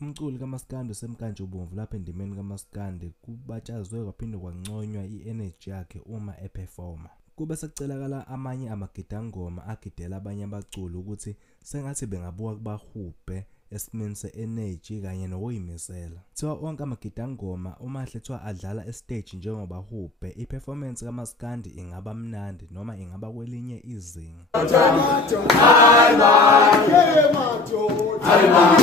Umculi kaMaskandi usemkantshubomvu lapha endimeni kaMaskandi kubatshazwe kwaphinde kwanconywa i-energy yakhe uma eperforma. Kube sekucelakala amanye amagidangoma agidela abanye abaculi ukuthi sengathi bengabuka kubahubhe esimeni se-energy kanye nokuyimisela. Kuthiwa onke amagidangoma uma ehlethiwa adlala estage njengobahubhe, i-performance kaMaskandi ingaba mnandi noma ingaba kwelinye izinga. Hey,